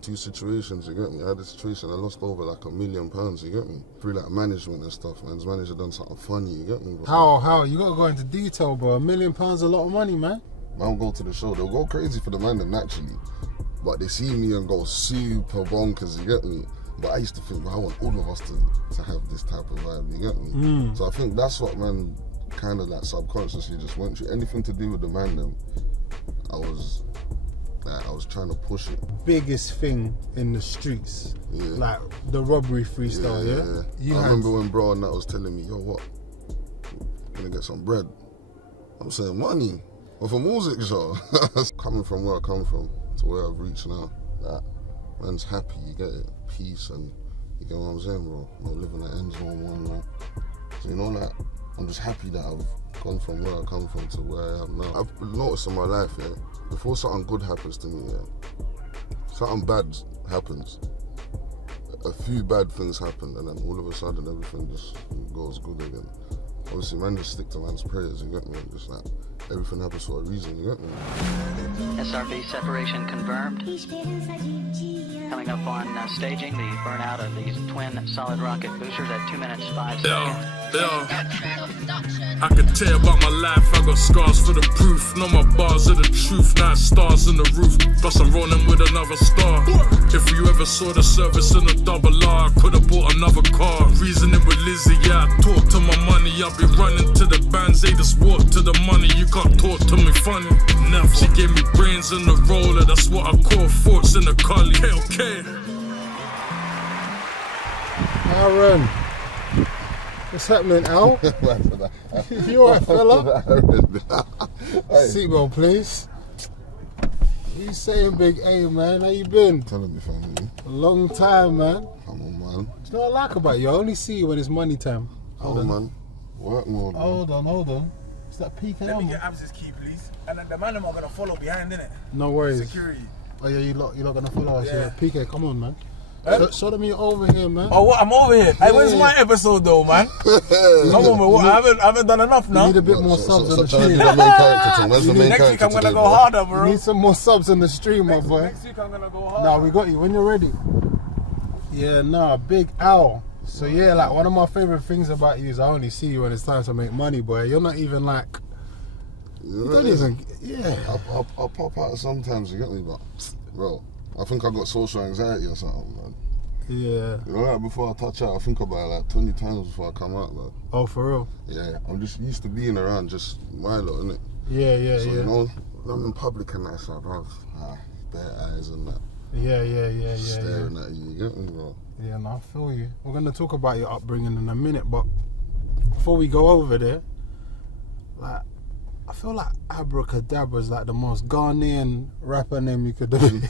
1-2 situations, you get me? I had a situation, I lost over like £1 million, you get me? Through like management and stuff, man. His manager done something funny, you get me? How? You gotta go into detail, bro. £1 million is a lot of money, man. Man will go to the show, they'll go crazy for the man them naturally. But they see me and go super bonkers, you get me? But I used to think, I want all of us to have this type of vibe, you get me? So I think that's what, man, kind of like subconsciously just went through. Anything to do with the man them, I was trying to push it. Biggest thing in the streets, like the robbery freestyle, yeah? I remember when bro and that was telling me, yo, what? Gonna get some bread. I'm saying, money? Off a music show? Coming from where I come from to where I've reached now, that man's happy, you get it? Peace, and you get what I'm saying, bro? Not living at ends no more, man. So you know, like, I'm just happy that I've gone from where I come from to where I am now. I've noticed in my life, before something good happens to me, something bad happens. A few bad things happen, and then all of a sudden everything just goes good again. Obviously, man, just stick to man's prayers, you get me? And just like, everything happens for a reason, you get me? SRB separation confirmed. Coming up on staging, the burnout of these twin solid rocket boosters at 2 minutes 5 seconds. I can tell about my life, I got scars for the proof. Know my bars are the truth, 9 stars in the roof. Plus I'm rolling with another star. If you ever saw the service in a double R, I could've bought another car. Reasoning with Lizzie, yeah, I talk to my money. I'll be running to the bands, they just walk to the money. You can't talk to me funny, never. She gave me brains in the roller, that's what I call thoughts in the Culli. Okay. Aaron, what's happening, Al? You alright, fella? Seatbelt, please. What you saying, Big A, man? How you been? Telling me, family. A long time, man. Come on, man. Do you know what I like about you? I only see you when it's money time. Hold on, man. Work mode, man. Hold on. Is that PK? Let me get Abs' key, please. And the man them are gonna follow behind, innit? No worries. Security. Oh yeah, you're not gonna follow us. Yeah. PK, come on, man. Show them you over here, man. Oh, what? I'm over here. Hey, when's my episode though, man? Come on, man. What? I haven't done enough now. You need a bit more subs on the stream. The main character, where's the main Next week character I'm gonna today, go bro? harder, bro. You need some more subs on the stream, my boy. Next week I'm gonna go harder. Nah, we got you. When you're ready. Yeah, nah, Big Al. So yeah, like one of my favorite things about you is I only see you when it's time to make money, boy. You're not even like. You don't even. Yeah. I'll pop out sometimes, you get me, but bro, I think I got social anxiety or something, man. Yeah. You know, like before I touch out, I think about it like 20 times before I come out, man. Oh, for real? Yeah, I'm just used to being around just my lot, innit? Yeah. So, you know, I'm in public and that stuff, bro. Bare eyes and that. Yeah. Staring at you, you get me, bro? Yeah, no, I feel you. We're going to talk about your upbringing in a minute, but before we go over there, like, I feel like Abra Cadabra is like the most Ghanaian rapper name you could do.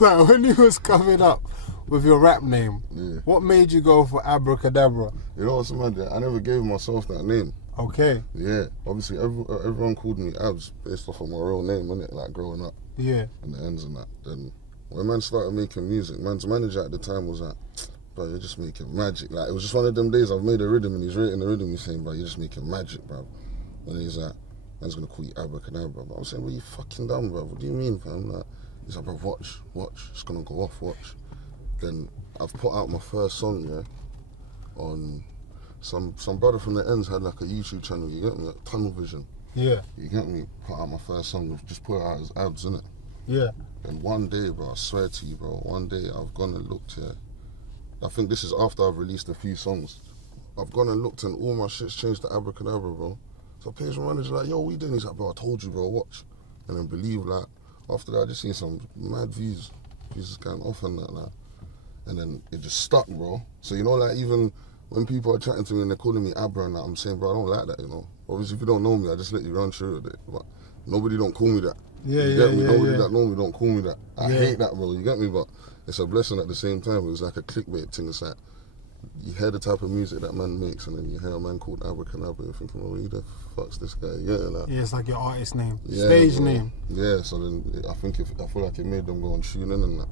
Like, when you was coming up with your rap name, what made you go for Abra Cadabra? You know what's mad? I never gave myself that name. Okay. Yeah, obviously everyone called me Abs based off of my real name, innit? Like growing up. Yeah. And the ends and that. Then when man started making music, man's manager at the time was like, bro, you're just making magic. Like, it was just one of them days I've made a rhythm and he's rating the rhythm, he's saying, bro, you're just making magic, bro. And he's like, man's gonna call you Abracadabra. But I'm saying, well, you fucking dumb, bro. What do you mean, fam? Like, he's like, bro, watch. It's gonna go off, watch. Then I've put out my first song, on some brother from the ends had like a YouTube channel, you get me? Like Tunnel Vision. Yeah. You get me? Put out my first song, just put it out as Abs, innit? Yeah. And one day, bro, I swear to you, bro, one day I've gone and looked here. I think this is after I've released a few songs. I've gone and looked and all my shit's changed to Abracadabra, bro. So I page my manager like, yo, what you doing? He's like, bro, I told you, bro, watch. And then believe, like, after that, I just seen some mad views. Views is going off and that, like. And then it just stuck, bro. So, you know, like, even when people are chatting to me and they're calling me Abra and that, I'm saying, bro, I don't like that, you know. Obviously, if you don't know me, I just let you run through with it. But nobody don't call me that. You get me? Nobody that know me don't call me that. I hate that, bro, you get me? But it's a blessing at the same time. It was like a clickbait thing. It's like, you hear the type of music that man makes and then you hear a man called Abracadabra, you're thinking, well, who the fuck's this guy? Like, yeah, it's like your artist name, stage name. Yeah, so then I feel like it made them go and tune in and that.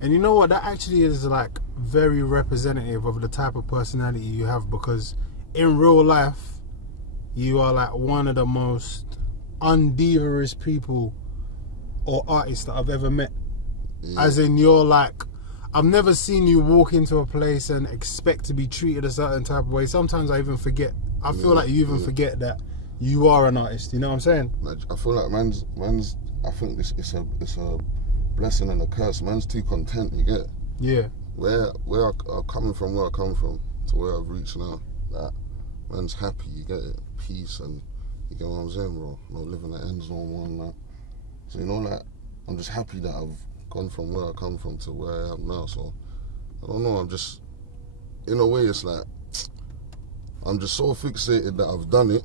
And you know what, that actually is like very representative of the type of personality you have, because in real life, you are like one of the most undiverous people or artist that I've ever met. As in, you're like, I've never seen you walk into a place and expect to be treated a certain type of way. Sometimes I even forget. I feel like you even forget that you are an artist. You know what I'm saying? Like, I feel like man's. I think it's a blessing and a curse. Man's too content. You get? Yeah. Where I coming from, where I come from, to where I've reached now. That man's happy. You get it? Peace, and you get what I'm saying, bro. No living at ends no more and that. So you know, like, I'm just happy that I've gone from where I come from to where I am now. So I don't know, I'm just, in a way, it's like I'm just so fixated that I've done it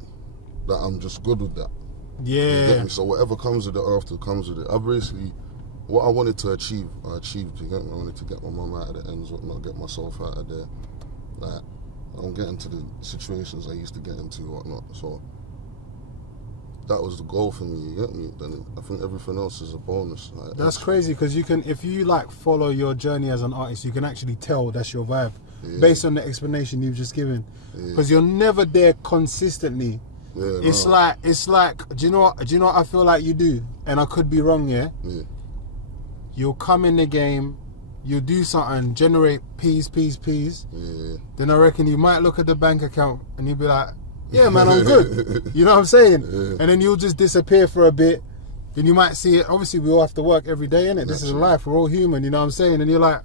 that I'm just good with that. Yeah. You get me? So whatever comes with it after comes with it. I've basically, what I wanted to achieve, I achieved. You get me? I wanted to get my mum out of the ends, whatnot, get myself out of there. Like, I don't get into the situations I used to get into, whatnot. So that was the goal for me, you get me? Then I think everything else is a bonus. Like, that's crazy, because you can, if you like follow your journey as an artist, you can actually tell that's your vibe based on the explanation you've just given. Because you're never there consistently. Yeah, it's like, do you know what I feel like you do? And I could be wrong, yeah? You'll come in the game, you'll do something, generate P's. Yeah. Then I reckon you might look at the bank account and you'll be like, yeah, man, I'm good. You know what I'm saying? Yeah. And then you'll just disappear for a bit. Then you might see it. Obviously, we all have to work every day, innit? This is life. We're all human, you know what I'm saying? And you're like,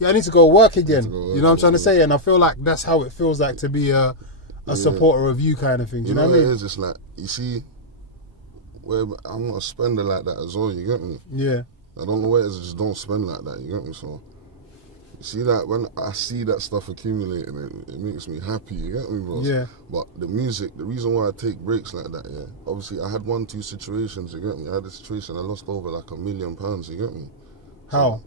yeah, I need to go work again. You know what I'm trying to say? And I feel like that's how it feels like to be a supporter of you kind of thing. Do you know what I mean? It is, it's like, you see, where I'm not a spender like that as well, you get me? Yeah. I don't know where it is, I just don't spend like that, you get me? So, you see that, when I see that stuff accumulating, it makes me happy, you get me, bro? Yeah. But the music, the reason why I take breaks like that, yeah, obviously I had 1-2 situations, you get me? I had a situation, I lost over like £1 million, you get me? How? So,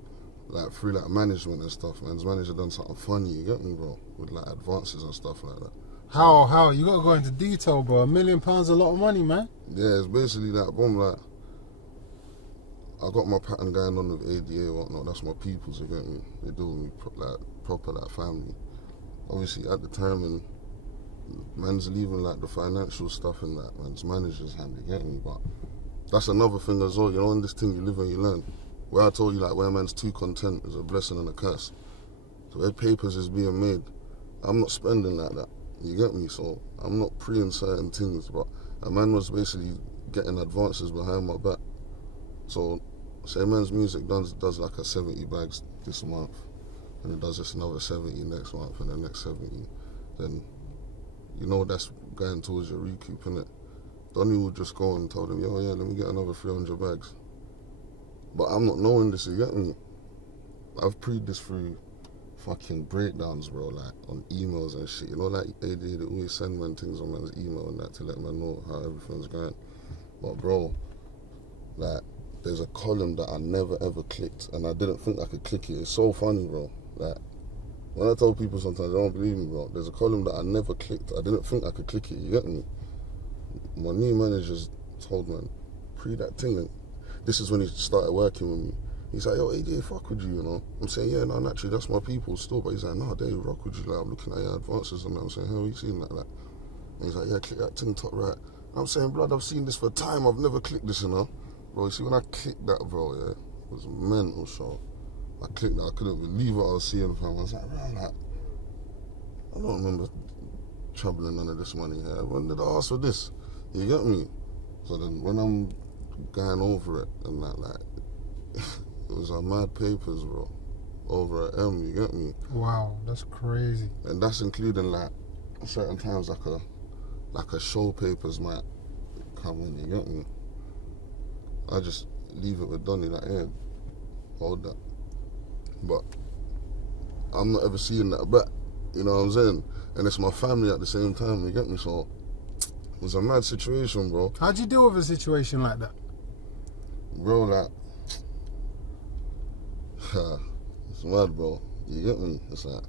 like through like management and stuff, man's manager done something funny, you get me, bro? With like advances and stuff like that. How? You gotta go into detail, bro. £1 million a lot of money, man. Yeah, it's basically like, boom, like, I got my pattern going on with ADA and whatnot. That's my peoples, you get me? They do with me proper like family. Obviously at the time, and man's leaving like the financial stuff in that man's manager's hand, you get me? But that's another thing as well, you know, in this thing you live and you learn. Where I told you, like, where man's too content is a blessing and a curse. So where papers is being made, I'm not spending like that, you get me? So I'm not preying certain things, but a man was basically getting advances behind my back. So, say man's music does like a 70 bags this month, and it does just another 70 next month, and the next 70, then you know that's going towards your recoup, innit? Donnie would just go and tell them, yo, yeah, let me get another 300 bags. But I'm not knowing this, you get me? I've preed this through fucking breakdowns, bro, like on emails and shit. You know, like they always send man things on man's email and that to let man know how everything's going. But bro, like, there's a column that I never ever clicked, and I didn't think I could click it. It's so funny, bro. Like, when I tell people sometimes they don't believe me, bro. There's a column that I never clicked. I didn't think I could click it. You get me? My new manager's told man, pre that thing. And this is when he started working with me. He's like, yo, AJ, fuck with you, you know. I'm saying, yeah, no, naturally, that's my people still. But he's like, no, they rock with you. Like, I'm looking at your advances and that. I'm saying, hell, you seen that? Like, and he's like, yeah, click that thing top right. And I'm saying, blood, I've seen this for time. I've never clicked this, you know. Bro, you see, when I clicked that, bro, yeah, it was mental, so I clicked that, I couldn't believe what I was seeing, fam. I was like, man, like, I don't remember troubling none of this money here. When did I ask for this? You get me? So then when I'm going over it and that, like, it was a mad papers, bro, over at M, you get me? Wow, that's crazy. And that's including, like, certain times like a show papers might come in, you get me? I just leave it with Donnie, like, yeah, hold that. But I'm not ever seeing that back, you know what I'm saying? And it's my family at the same time, you get me? So it was a mad situation, bro. How'd you deal with a situation like that? Bro, like, it's mad, bro. You get me? It's like,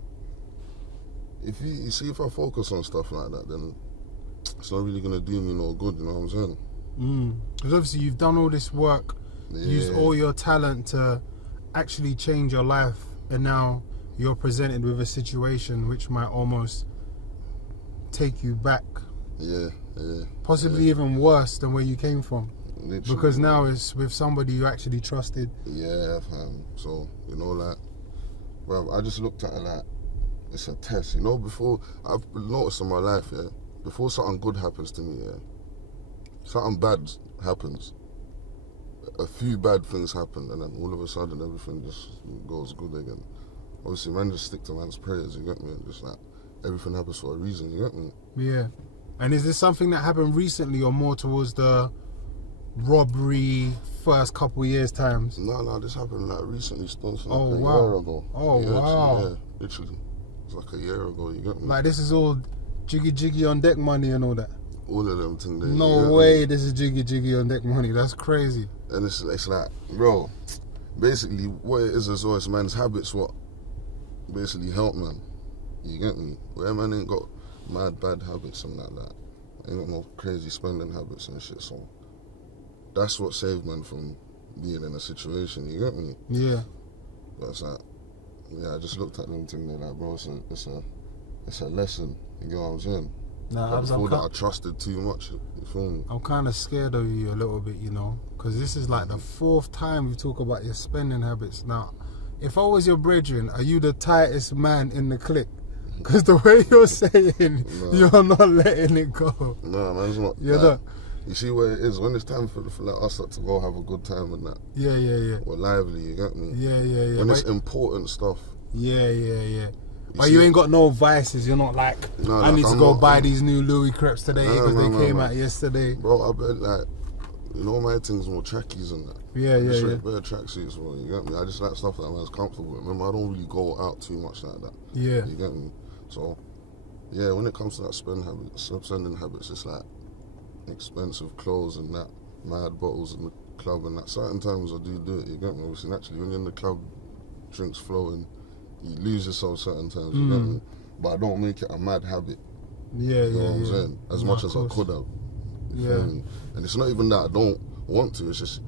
if you see, if I focus on stuff like that, then it's not really gonna do me no good, you know what I'm saying? Because obviously you've done all this work, used all your talent to actually change your life, and now you're presented with a situation which might almost take you back. Yeah. Possibly even worse than where you came from. Literally, because now it's with somebody you actually trusted. Yeah, fam. So, you know, like, bro, I just looked at it like, it's a test, you know, before, I've noticed in my life, yeah, before something good happens to me, yeah, something bad happens. A few bad things happen, and then all of a sudden everything just goes good again. Obviously, man, just stick to man's prayers, you get me? And just like, everything happens for a reason, you get me? Yeah. And is this something that happened recently or more towards the robbery first couple years times? No, this happened like recently, like Oh, a wow. year ago. Oh, yeah, wow. Yeah, literally. It's like a year ago, you get me? Like, this is all jiggy on deck money and all that? All of them things. No way this is jiggy on deck money. That's crazy. And it's like, bro, basically what it is well, it's man's habits what basically help man. You get me? Where man ain't got mad bad habits and like that. Ain't got no crazy spending habits and shit, so that's what saved man from being in a situation, you get me? Yeah. But it's like, yeah, I just looked at them thing like, bro, it's a lesson, you get what I'm saying? Nah, before that I trusted too much, you feel me? I'm kind of scared of you a little bit, you know, because this is like the fourth time you talk about your spending habits. Now, if I was your brethren, are you the tightest man in the clique? Because the way you're saying, you're not letting it go. No, man, it's not. You're like, not. You see where it is, when it's time for like, us to go have a good time and that. Yeah. We're lively, you get me? Yeah. When it's important stuff. Yeah. But you ain't got no vices. You're not like, I need to go buy these new Louis crepes today because they came out yesterday. Bro, I bet like, you know, my thing's more trackies and that. Yeah. Better tracksuits, bro, you get me? I just like stuff that man's comfortable with. Remember, I don't really go out too much like that. Yeah. You get me? So, yeah, when it comes to that spending habits, it's like expensive clothes and that, mad bottles in the club and that. Certain times I do it, you get me? Obviously, naturally, when you're in the club, drinks flowing, you lose yourself certain times, you get me? But I don't make it a mad habit. Yeah. You know what I'm saying? As much as I could have. You feel me? And it's not even that I don't want to, it's just,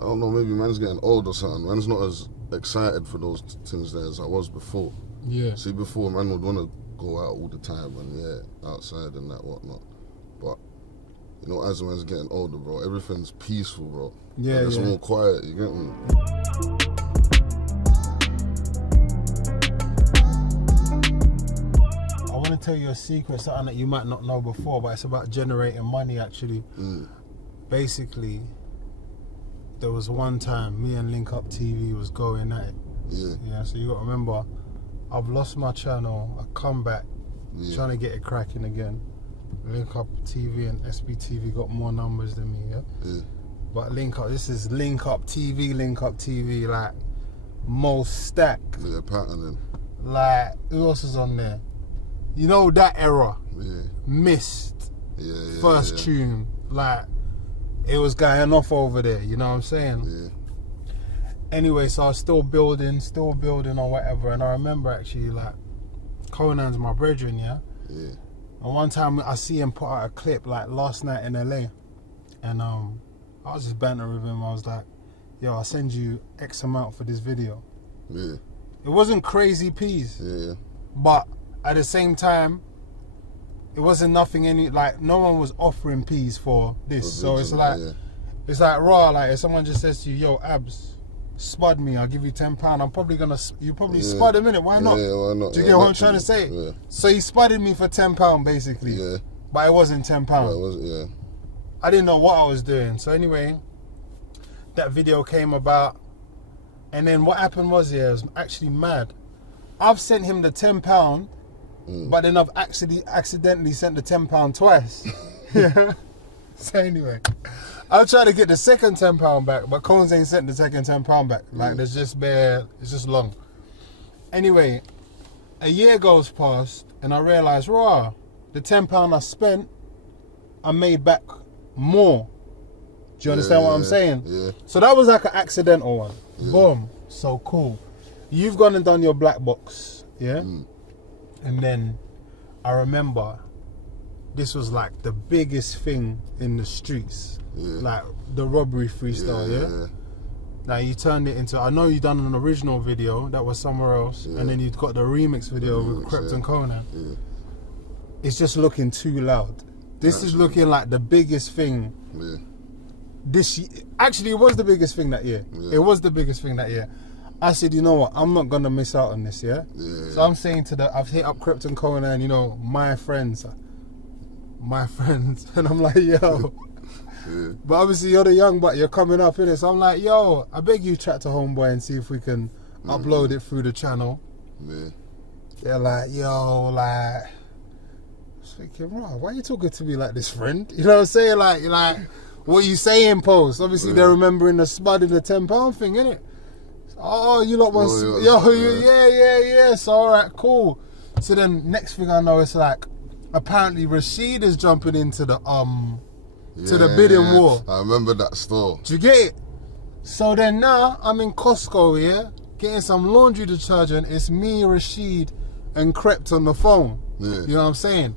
I don't know, maybe man's getting old or something. Man's not as excited for those things there as I was before. Yeah. See, before, man would want to go out all the time and outside and that whatnot. But, you know, as man's getting older, bro, everything's peaceful, bro. Yeah, It's more quiet, you get me? I want to tell you a secret, something that you might not know before, but it's about generating money actually. Basically, there was one time me and Link Up TV was going at it. Yeah, so you got to remember, I've lost my channel, I come back, trying to get it cracking again. Link Up TV and SBTV got more numbers than me, yeah? But Link Up, this is Link Up TV, like, most stack. Yeah, patterning. Like, who else is on there? You know that era? Yeah. Missed. Yeah. First tune. Like, it was going off over there, you know what I'm saying? Yeah. Anyway, so I was still building or whatever, and I remember actually, like, Conan's my brethren, yeah? Yeah. And one time I see him put out a clip, like, last night in LA, and I was just bantering with him. I was like, yo, I'll send you X amount for this video. Yeah. It wasn't crazy peas. Yeah. But at the same time, it wasn't nothing like, no one was offering peas for this. So it's like, it's like raw, like if someone just says to you, yo, Abs, spud me, I'll give you £10. I'm probably gonna, you probably spud him in it, why not? Yeah, why not? Do you get what I'm trying to say? Yeah. So he spudded me for £10 basically. Yeah. But it wasn't £10. Yeah, it wasn't, yeah. I didn't know what I was doing. So anyway, that video came about, and then what happened was, it was actually mad. I've sent him the £10, but then I've actually accidentally sent the £10 twice. Yeah. So anyway, I'll try to get the second £10 back, but Cones ain't sent the second £10 back. Like, there's just it's just long. Anyway, a year goes past, and I realise, raw, the £10 I spent, I made back more. Do you understand what I'm saying? Yeah. So that was like an accidental one. Yeah. Boom. So cool. You've gone and done your black box, yeah? And then I remember this was like the biggest thing in the streets. Yeah. Like the robbery freestyle, yeah? Now you turned it into, I know you done an original video that was somewhere else, and then you've got the remix video with Krept and Conan. Yeah. It's just looking too loud. This is looking like the biggest thing Actually, it was the biggest thing that year. Yeah. It was the biggest thing that year. I said, you know what, I'm not gonna miss out on this, yeah? So I'm saying I've hit up Krypton Conan, you know, my friends, and I'm like, yo. But obviously you're the young but you're coming up, innit? So I'm like, yo, I beg you chat to Homeboy and see if we can upload it through the channel. Yeah. They're like, yo, like, I was thinking, right, why are you talking to me like this, friend? You know what I'm saying? Like, what you saying, post? Obviously, they're remembering the spud in the £10 thing, innit? Oh, you lot want, yeah. So, all right, cool. So then, next thing I know, it's like, apparently Rashid is jumping into the to the bidding war. I remember that store. Do you get it? So then now I'm in Costco, yeah, getting some laundry detergent. It's me, Rashid, and Crept on the phone. Yeah. You know what I'm saying?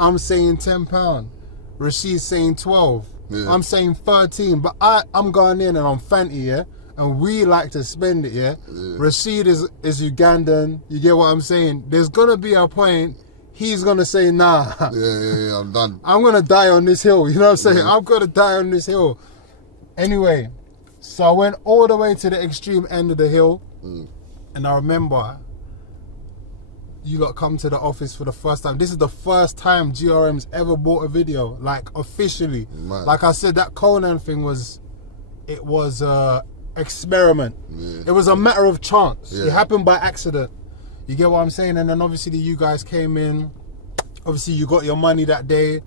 I'm saying £10. Rashid's saying 12. Yeah. I'm saying 13. But I'm going in and I'm Fenty, yeah? And we like to spend it, yeah? Rashid is Ugandan. You get what I'm saying? There's going to be a point he's going to say, nah. Yeah, I'm done. I'm going to die on this hill. You know what I'm saying? I'm going to die on this hill. Anyway, so I went all the way to the extreme end of the hill. And I remember you lot come to the office for the first time. This is the first time GRM's ever bought a video, like officially. Man. Like I said, that Conan thing was experiment. It was a matter of chance. It happened by accident. You get what I'm saying? And then obviously you guys came in. Obviously you got your money that day.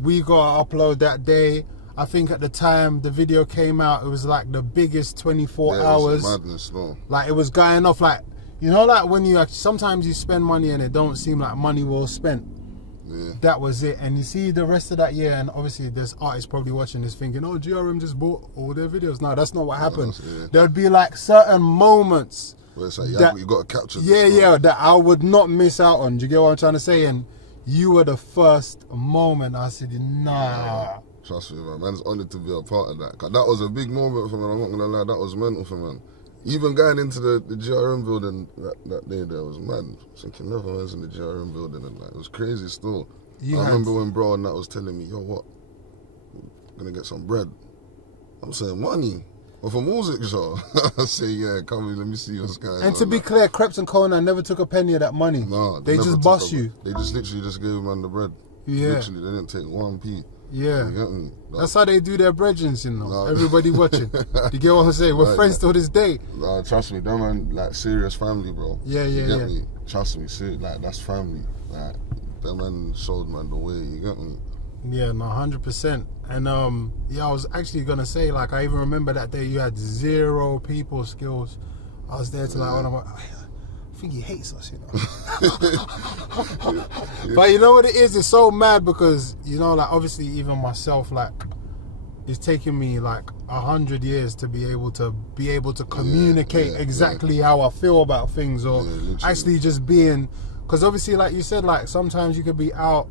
We got an upload that day. I think at the time the video came out, it was like the biggest 24 hours. It was madness, no. Like it was going off like, you know, like when you sometimes you spend money and it don't seem like money well spent. That was it. And you see the rest of that year, and obviously there's artists probably watching this thinking, oh, GRM just bought all their videos. No, that's not what happened. There'd be like certain moments where it's like, you got to capture this. Yeah, that I would not miss out on. Do you get what I'm trying to say? And you were the first moment I said, nah. Trust me, man. Man's honoured to be a part of that. 'Cause that was a big moment for me. I'm not going to lie. That was mental for man. Even going into the GRM building that day there was mad. I was thinking, never was in the GRM building and it was crazy still. I remember when bro and that was telling me, yo, what? I'm going to get some bread. I'm saying, money? Or for music show? I say, yeah, come here, let me see what's going on. And to be clear, Kreps and Conan never took a penny of that money. No, they just bust you. They just literally just gave man the bread. Yeah. Literally, they didn't take 1p. Yeah. You get me? That's how they do their brethrens, you know. No. Everybody watching. You get what I'm saying? We're friends till this day. Nah, trust me, them man, like, serious family, bro. Yeah. You get me? Trust me, like, that's family. Like, them man showed man the way, you get me? Yeah, no, 100%. And I was actually gonna say, like, I even remember that day you had 0 people skills. I was there to like, I think he hates us, you know. But you know what it is? It's so mad because, you know, like, obviously even myself, like, it's taken me like 100 years to be able to communicate exactly how I feel about things, or actually just being, because obviously, like you said, like, sometimes you could be out,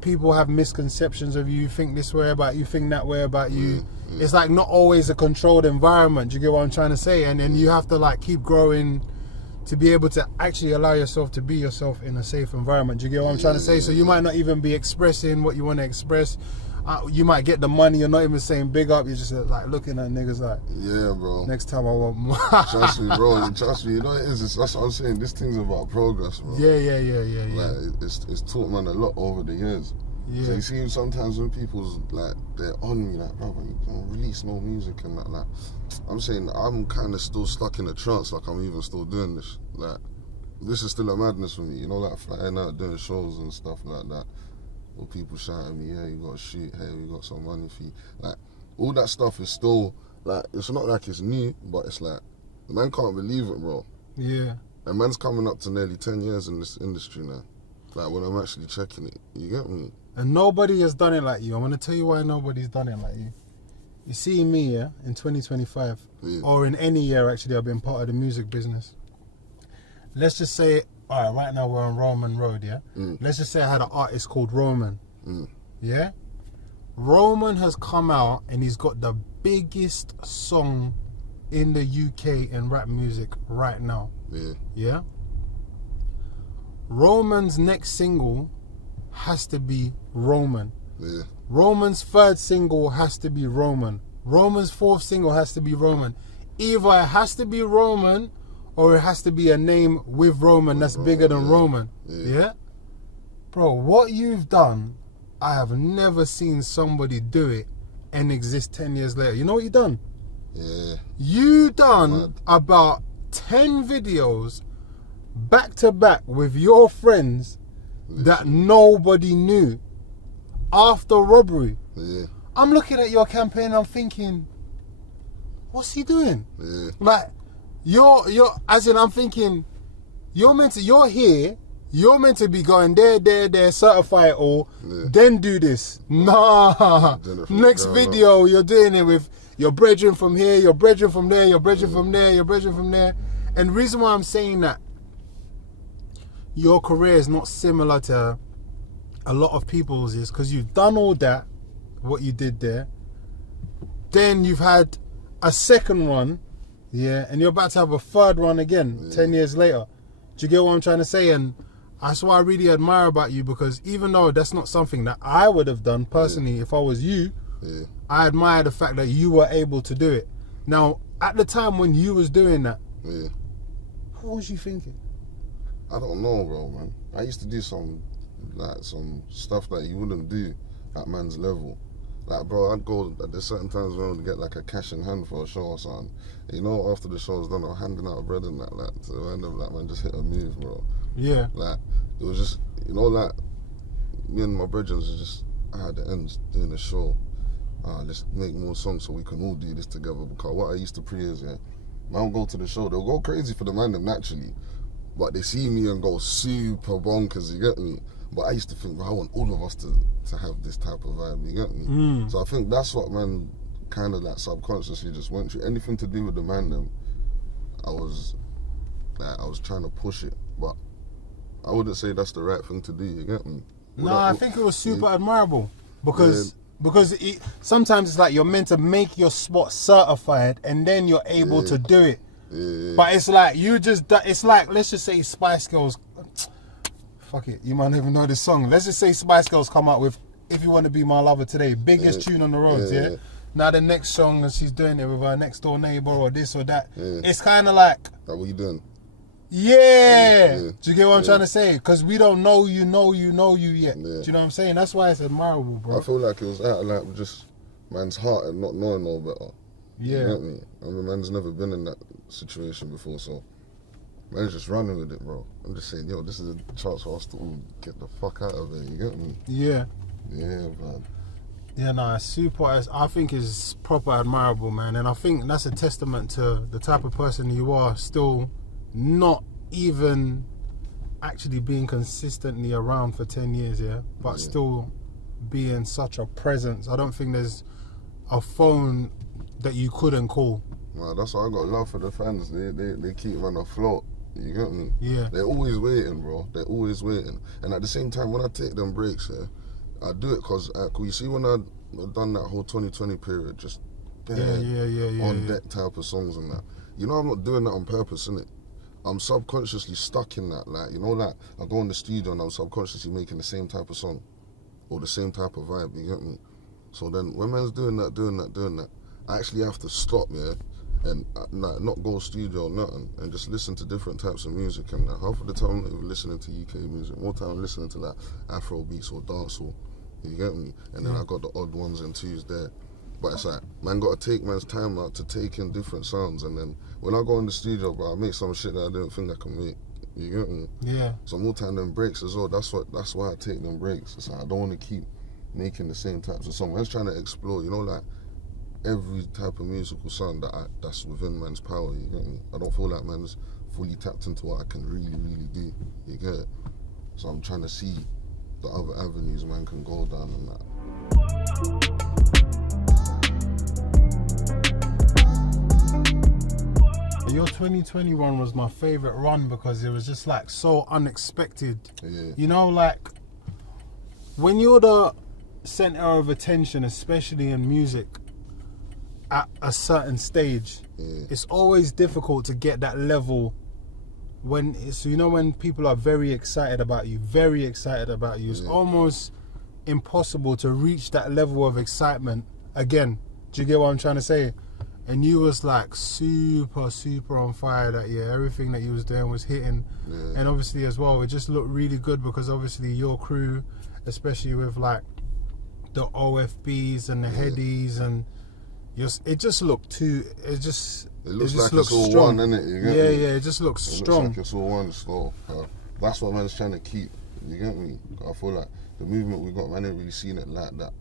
people have misconceptions of you, think this way about you, think that way about you. It's like not always a controlled environment. Do you get what I'm trying to say? And then you have to like keep growing to be able to actually allow yourself to be yourself in a safe environment. Do you get what I'm trying to say? So you might not even be expressing what you want to express. You might get the money, you're not even saying big up, you're just like looking at niggas like, yeah, bro, next time I want more. Trust me, bro, trust me, you know what it is, that's what I'm saying, this thing's about progress, bro. Yeah. Like, it's taught man a lot over the years. Yeah. So you see sometimes when people's like, they're on me like, bro, you don't release no music and that, like, I'm saying I'm kind of still stuck in a trance, like I'm even still doing this. Like, this is still a madness for me, you know, like flying out doing shows and stuff like that. Or people shouting at me, yeah, you got to shoot, hey, we got some money for you. Like, all that stuff is still, like, it's not like it's new, but it's like, man can't believe it, bro. Yeah. And man's coming up to nearly 10 years in this industry now. Like, when I'm actually checking it, you get me? And nobody has done it like you. I'm going to tell you why nobody's done it like you. You see me, yeah, in 2025, or in any year, actually, I've been part of the music business. Let's just say, all right, right now we're on Roman Road, yeah? Let's just say I had an artist called Roman, yeah? Roman has come out and he's got the biggest song in the UK in rap music right now, yeah? Roman's next single has to be Roman. Yeah. Roman's third single has to be Roman. Roman's fourth single has to be Roman. Either it has to be Roman or it has to be a name with Roman that's bigger than Roman. Yeah? Bro, what you've done, I have never seen somebody do it and exist 10 years later. You know what you done? Yeah. You done about 10 videos back to back with your friends that nobody knew after robbery. Yeah. I'm looking at your campaign and I'm thinking, what's he doing? Yeah. Like, you're as in I'm thinking, you're here, you're meant to be going there, certify it all, then do this. Nah. Next video, you're doing it with your brethren from here, your brethren from there, your brethren from there, your brethren from there. And the reason why I'm saying that your career is not similar to a lot of people's is because you've done all that, what you did there. Then you've had a second one, yeah, and you're about to have a third one again 10 years later. Do you get what I'm trying to say? And that's what I really admire about you, because even though that's not something that I would have done personally if I was you, I admire the fact that you were able to do it. Now, at the time when you was doing that, what was you thinking? I don't know, bro, man. I used to do some stuff that you wouldn't do at man's level. Like, bro, I'd go, there's certain times when I would get like a cash in hand for a show or something. You know, after the show's done, I'm handing out bread and that, like, to random, like, man, just hit a move, bro. Yeah. Like, it was just, you know, like, me and my brethren was just at the ends doing the show. Let's make more songs so we can all do this together. Because what I used to pray is, man will go to the show, they'll go crazy for the man them naturally. But they see me and go super bonkers, you get me? But I used to think, I want all of us to have this type of vibe, you get me? So I think that's what man kind of like subconsciously just went through. Anything to do with the man them, I was trying to push it. But I wouldn't say that's the right thing to do, you get me? I think it was super admirable. Because sometimes it's like you're meant to make your spot certified and then you're able to do it. But it's like it's like, let's just say Spice Girls, fuck it, you might not even know this song. Let's just say Spice Girls come out with If You Want to Be My Lover Today, biggest tune on the roads, yeah? Now the next song, and she's doing it with her next door neighbor or this or that. It's kind of like, what are you doing? Yeah. Do you get what I'm trying to say? Because we don't know you yet. Do you know what I'm saying? That's why it's admirable, bro. I feel like it was out of like just man's heart and not knowing no better. Yeah. You get me? I mean, man's never been in that situation before, so man's just running with it, bro. I'm just saying, yo, this is a chance for us to all get the fuck out of it, you get me? Yeah. Yeah, man. Yeah, no, it's super. I think it's proper admirable, man. And I think that's a testament to the type of person you are, still not even actually being consistently around for 10 years, yeah? But still being such a presence. I don't think there's a phone that you couldn't call. Nah, that's why I got love for the fans. They keep man afloat. You get me? Yeah. They're always waiting, bro. They're always waiting. And at the same time, when I take them breaks, I do it because, you see, when I done that whole 2020 period, just on deck type of songs and that. You know, I'm not doing that on purpose, innit? I'm subconsciously stuck in that. Like, you know, like, I go in the studio and I'm subconsciously making the same type of song or the same type of vibe, you get me? So then when man's doing that, I actually have to stop, yeah, and not go studio or nothing, and just listen to different types of music. And half of the time I'm not even listening to UK music, more time I'm listening to like Afro beats or dancehall, you get me? And then I got the odd ones and twos there. But it's like, man got to take man's time out to take in different sounds, and then when I go in the studio, bro, I make some shit that I didn't think I can make, you get me? Yeah. So more time them breaks as well, that's why I take them breaks. It's like, I don't want to keep making the same types of songs. Man's trying to explore, you know, like, every type of musical sound that's within man's power, you get me? I don't feel like man's fully tapped into what I can really, really do, you get it? So I'm trying to see the other avenues man can go down and that. Your 2021 was my favourite run because it was just like so unexpected. Yeah. You know, like when you're the centre of attention, especially in music, at a certain stage, it's always difficult to get that level when it's, you know, when people are very excited about you, it's almost impossible to reach that level of excitement again. Do you get what I'm trying to say? And you was like super on fire that year. Everything that you was doing was hitting. Yeah. And obviously as well, it just looked really good because obviously your crew, especially with like the OFBs and the headies and it just looked too. It just like looks it's all strong. one, innit? You get Yeah, me? yeah. It just looks It strong. looks like it's all one. So that's what man's trying to keep. You get me? I feel like the movement we got, man, ain't really seen it like that.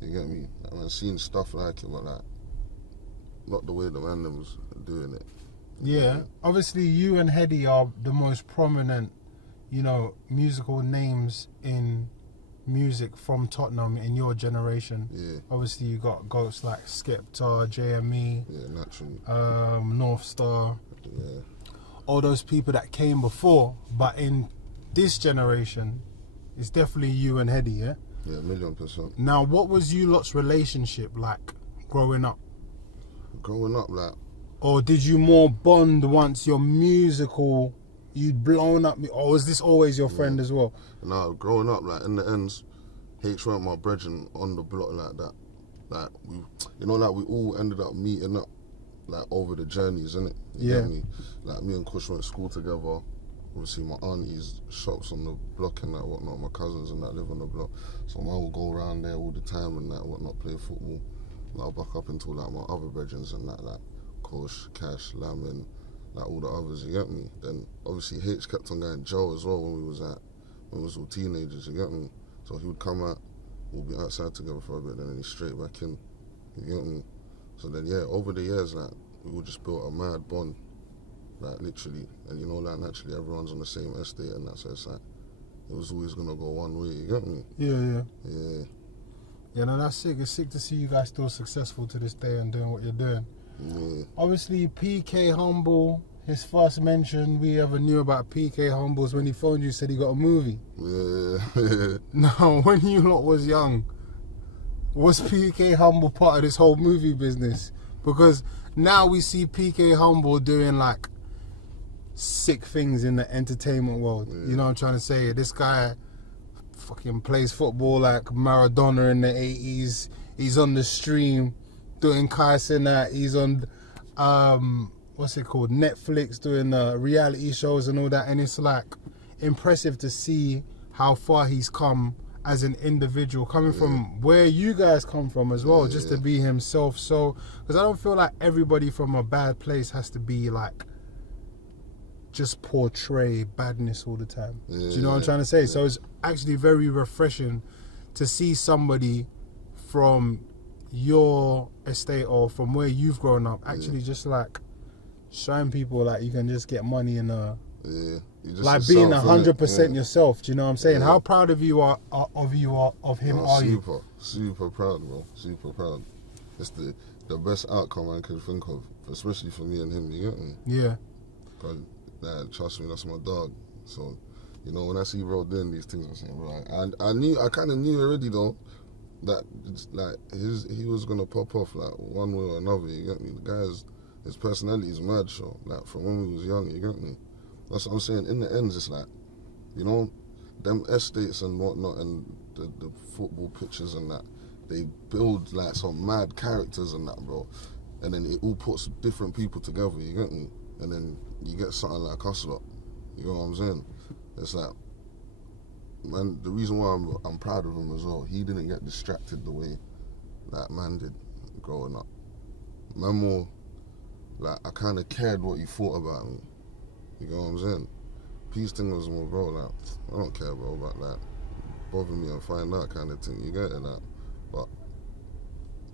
You get me? Like, man, seen stuff like it, but like not the way the man them was doing it. Yeah, obviously you and Heady are the most prominent, you know, musical names in music from Tottenham in your generation. Yeah. Obviously you got goats like Skepta, JME, Yeah, naturally. North Star, Yeah. all those people that came before, but in this generation, it's definitely you and Heady, yeah? Yeah, 1,000,000%. Now, what was you lot's relationship like growing up? Growing up, like, Or did you more bond once you're musical, you'd blown up, or was this always your friend as well? nah, growing up, like, in the ends, H weren't my brethren on the block like that. Like, we, you know, like, we all ended up meeting up, like, over the journeys, innit? You Yeah. get me? Like, me and Kush went to school together. Obviously, my auntie's shops on the block and that, whatnot. My cousins and that live on the block. So, I would go around there all the time and that, whatnot, play football. Like, I'll back up into, like, my other brethren and that, like, Kush, Cash, Lamin, like, all the others, you get me? Then, obviously, H kept on going Joe as well when we was all teenagers, you get me? So, he would come out, we'll be outside together for a bit, and then he's straight back in, you get me? So then, yeah, over the years, like, we all just built a mad bond, like, literally. And, you know, like, naturally, everyone's on the same estate and that, so it's like, it was always gonna go one way, you get me? Yeah. Yeah. Yeah, no, that's sick. It's sick to see you guys still successful to this day and doing what you're doing. Yeah. Obviously, PK Humble, his first mention we ever knew about PK Humble's when he phoned you, said he got a movie. Yeah. Now, when you lot was young, was PK Humble part of this whole movie business? Because now we see PK Humble doing like sick things in the entertainment world. Yeah. You know what I'm trying to say? This guy fucking plays football like Maradona in the 80s. He's on the stream doing Kaizen that. He's on what's it called, Netflix, doing reality shows and all that. And it's like impressive to see how far he's come as an individual, coming from where you guys come from as well, just to be himself. So, because I don't feel like everybody from a bad place has to be like just portray badness all the time. Do you know what I'm trying to say? So it's actually very refreshing to see somebody from your estate or from where you've grown up actually just like showing people like you can just get money and like being 100% yourself. Do you know what I'm saying? How proud of you are of him are you? Super proud, bro. Super proud. It's the best outcome I could think of, especially for me and him. You get me? Yeah. But trust me, that's my dog. So, you know, when I see bro doing these things, I'm saying, bro, I kind of knew already though that it's like he was gonna pop off like one way or another. You get me? The guy's his personality is mad, show. Like from when we was young, you get me? That's what I'm saying. In the ends, it's like, you know, them estates and whatnot and the football pitches and that, they build like some mad characters and that, bro. And then it all puts different people together, you get me? And then you get something like us lot. You know what I'm saying? It's like, man, the reason why I'm proud of him as well, he didn't get distracted the way that man did growing up. Man more, like, I kind of cared what he thought about me. You know what I'm saying? Peace thing was more, bro, like, I don't care, bro, about that. Bother me and find out kind of thing, you get it, like. But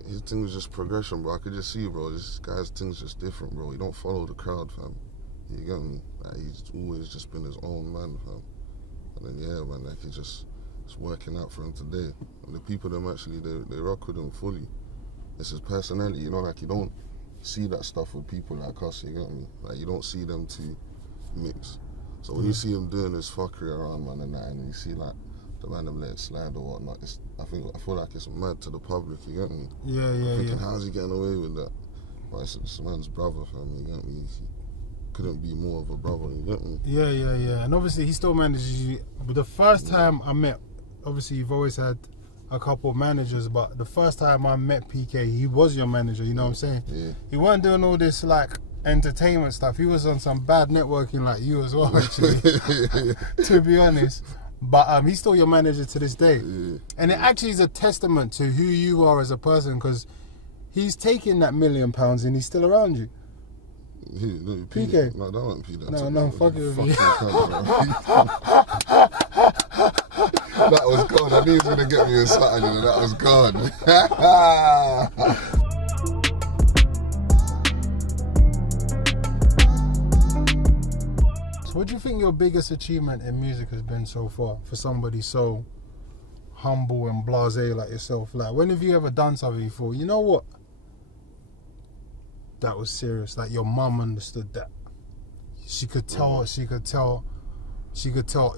his thing was just progression, bro. I could just see, bro, this guy's thing's just different, bro. He don't follow the crowd, fam. You get me? Like, he's always just been his own man, fam. And then, yeah, man, like, it's working out for him today. And the people, them actually, they rock with him fully. It's his personality, you know, like, you don't see that stuff with people like us, you get me? Like, you don't see them two mix. So when you see him doing this fuckery around, man, and that, and you see, like, the man them let it slide or whatnot, I feel like it's mad to the public, you get me? I'm thinking, how's he getting away with that? But it's man's brother, fam, you get me? He couldn't be more of a brother, you get me? Yeah. And obviously he still manages you. But the first time I met obviously you've always had a couple of managers, but the first time I met PK, he was your manager, you know what I'm saying? Yeah. He weren't doing all this like entertainment stuff. He was on some bad networking like you as well, actually, to be honest. But he's still your manager to this day. Yeah. And it actually is a testament to who you are as a person, because he's taking that £1 million and he's still around you. PK? No, that wasn't P. No, fuck it with you. That was God. I knew he was going to get me in something, and that was God. So what do you think your biggest achievement in music has been so far for somebody so humble and blasé like yourself? Like, when have you ever done something you thought, you know what? That was serious. Like, your mum understood that. She could tell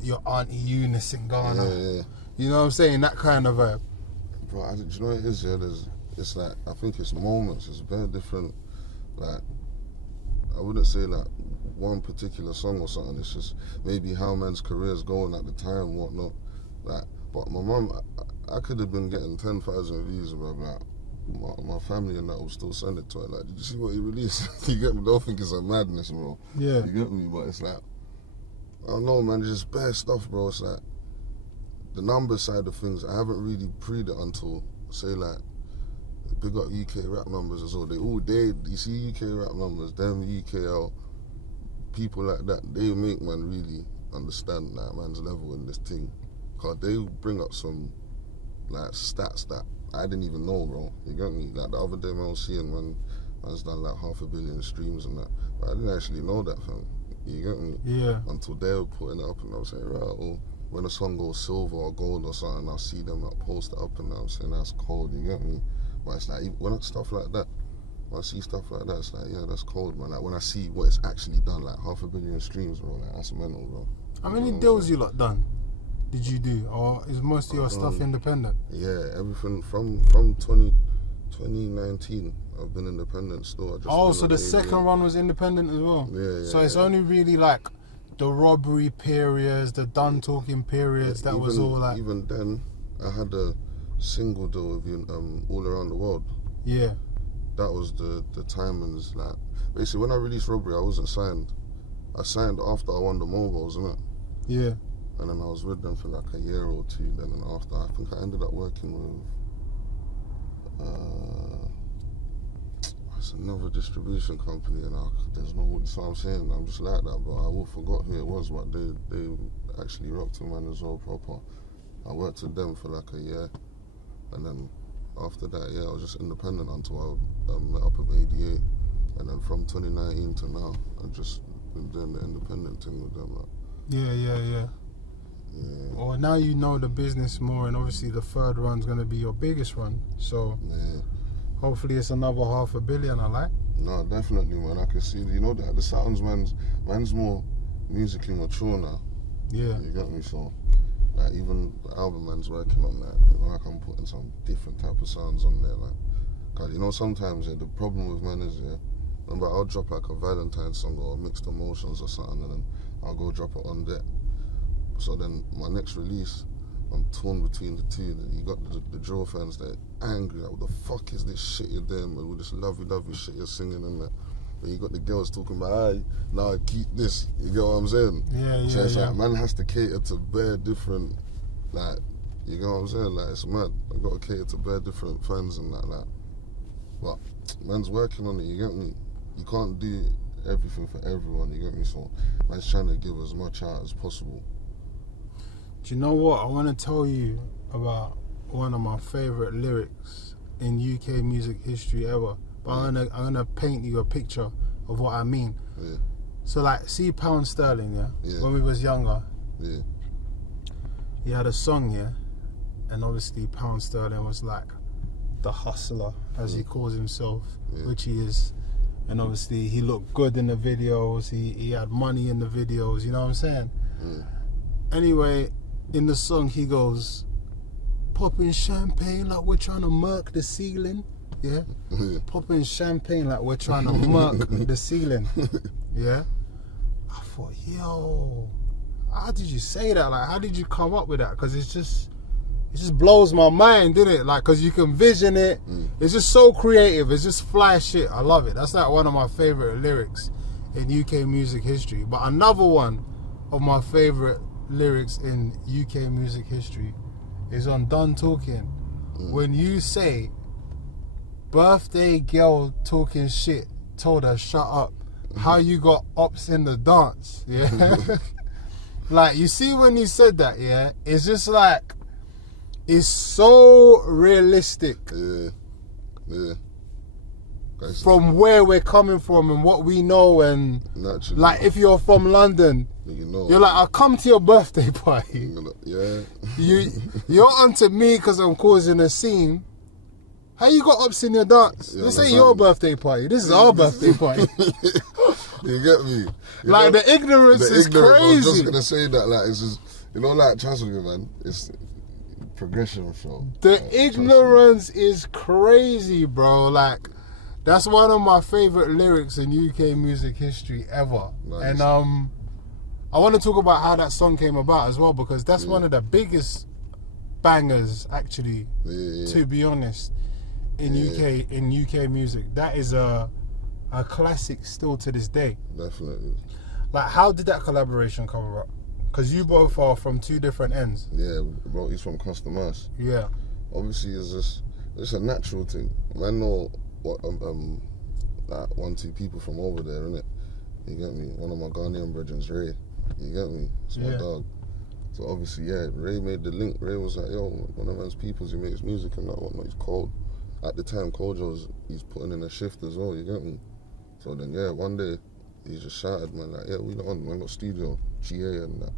your Auntie Eunice in Ghana. Yeah. You know what I'm saying? That kind of vibe. Bro, do you know what it is? Yeah, it's like, I think it's moments. It's very different. Like, I wouldn't say like one particular song or something. It's just maybe how men's careers going at the time, whatnot. Like, but my mum, I could have been getting 10,000 views, bro. Like, my family and that will still send it to her. Like, did you see what he released? You get me? Don't think it's a madness, bro. Yeah. You get me? But it's like, I don't know, man. It's just bad stuff, bro. It's like the number side of things. I haven't really preed it until, say, like, big up UK rap numbers as well. You see UK rap numbers, them UKL people like that. They make man really understand that man's level in this thing. Cause they bring up some like stats that I didn't even know, bro. You get me? Like the other day, man, I was seeing man's done like 500 million streams and that, but I didn't actually know that, fam. You get me? Yeah. Until they were putting it up, and I was saying, right, well, when a song goes silver or gold or something, I'll see them like post it up, and I'm saying that's cold. You get me? But it's like when stuff like that, when I see stuff like that, it's like, yeah, that's cold, man. Like when I see what it's actually done, like 500 million streams, bro, like that's mental, bro. How many deals you lot done? Did you do, or is most of your stuff independent? Yeah, everything from 2019, I've been independent still. So the second run was independent as well? Yeah. So it's only really like the robbery periods, the done talking periods, that was all like... Even then, I had a single deal with All Around the World. Yeah. That was the timings, like... Basically, when I released Robbery, I wasn't signed. I signed after I won the mobiles, innit? Yeah. And then I was with them for like a year or two. Then after, I think I ended up working with it's another distribution company, and there's no. So I'm saying, I'm just like that, but I all forgot who it was. But they actually rocked a man as well proper. I worked with them for like a year, and then after that, yeah, I was just independent until I met up with ADA, and then from 2019 to now, I've just been doing the independent thing with them. Like. Yeah. Well, now you know the business more, and obviously the third run's going to be your biggest run. So hopefully it's another $500 million, I like. No, definitely, man. I can see, you know, that the sounds man's more musically mature now. Yeah. You got me? So, like, even the album man's working on that. You know, like, I'm putting some different type of sounds on there. Like, cause you know, sometimes the problem with men is, remember, I'll drop like a Valentine song or Mixed Emotions or something, and then I'll go drop it on there. So then my next release, I'm torn between the two. Then you got the drill fans that are angry, like, what the fuck is this shit you're doing, man? With this lovely shit you're singing and that. Then you got the girls talking about, now I keep this. You get what I'm saying? Yeah. So it's like, man has to cater to bare different, like, you get what I'm saying? Like, it's mad. I got to cater to bare different fans and that, like. But man's working on it, you get me? You can't do everything for everyone, you get me? So man's trying to give as much out as possible. Do you know what? I want to tell you about one of my favourite lyrics in UK music history ever. But I'm gonna paint you a picture of what I mean. Yeah. So like, see Pound Sterling, yeah? When we was younger. Yeah. He had a song, and obviously Pound Sterling was like the hustler, as he calls himself, which he is. And obviously he looked good in the videos, he had money in the videos, you know what I'm saying? Anyway, in the song he goes, popping champagne like we're trying to murk the ceiling, popping champagne like we're trying to murk the ceiling, I thought, yo, how did you say that? Like, how did you come up with that? Because it's just it just blows my mind, didn't it? Like, cause you can vision it. It's just so creative. It's just fly shit. I love it. That's like one of my favorite lyrics in UK music history. But another one of my favorite lyrics in UK music history is on Done Talking. When you say, birthday girl talking shit, told her shut up. How you got ops in the dance, yeah? Like, you see when you said that, yeah? It's just like, it's so realistic. Yeah. From where we're coming from and what we know, and naturally, like, if you're from London, you know, you're like, I'll come to your birthday party. Yeah. You're onto me because I'm causing a scene. How you got ups in your dance? Yeah, this ain't your birthday party. This is our birthday party. You get me? Like, the ignorance is crazy. I was just gonna say that, like, it's just, you know, like, trust me, man, it's progression, bro. The ignorance is crazy, bro. Like, that's one of my favorite lyrics in UK music history ever. Nice. And I want to talk about how that song came about as well, because that's one of the biggest bangers, actually, to be honest, in UK music. That is a classic still to this day. Definitely. Like, how did that collaboration come about? Because you both are from two different ends. Yeah, bro, he's from Custom House. Yeah. Obviously, it's a natural thing. I know what like 1-2 people from over there, innit? You get me? One of my Ghanaian brethrens, Ray. You get me? It's my dog. So obviously, yeah, Ray made the link. Ray was like, yo, one of man's peoples, he makes music and that whatnot. He's cold. At the time, he's putting in a shift as well, you get me? So then, yeah, one day, he just shouted, man, like, yeah, we got studio, GA and that.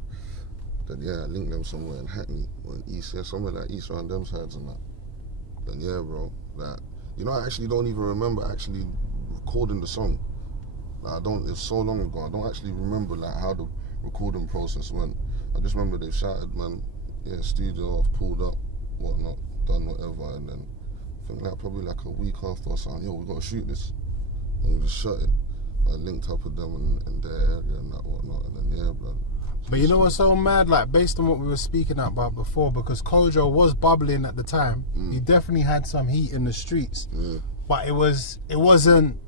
Then, yeah, I linked them somewhere in Hackney, or in East, yeah, somewhere like East around them sides and that. Then, yeah, bro, like, you know, I actually don't even remember actually recording the song. Like, it's so long ago, I don't actually remember, like, how the recording process went. I just remember they shouted, man, yeah, studio, I've pulled up, whatnot, done whatever, and then I think like probably like a week after or something, yo, we gotta shoot this. And we just shot it. I linked up with them in their area and that whatnot, and then yeah, blood. But you know what's so mad, like, based on what we were speaking about before, because Kojo was bubbling at the time, he definitely had some heat in the streets, but it wasn't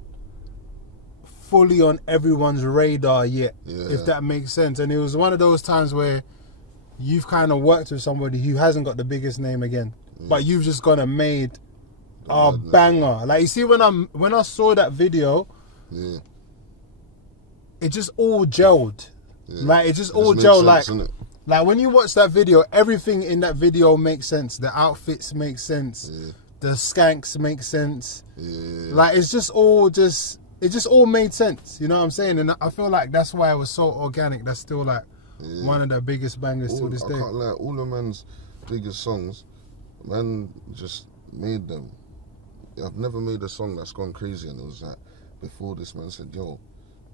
fully on everyone's radar yet, if that makes sense. And it was one of those times where you've kind of worked with somebody who hasn't got the biggest name again, but you've just gone and made a banger. Like, you see, when I saw that video, it just all gelled. Like, it just all gelled. Sense, like when you watch that video, everything in that video makes sense. The outfits make sense. The skanks make sense. Like, it's just all it just all made sense. You know what I'm saying? And I feel like that's why it was so organic. That's still like one of the biggest bangers to this day. I can't lie, all of man's biggest songs, man just made them. I've never made a song that's gone crazy, and it was like, before this, man said, yo,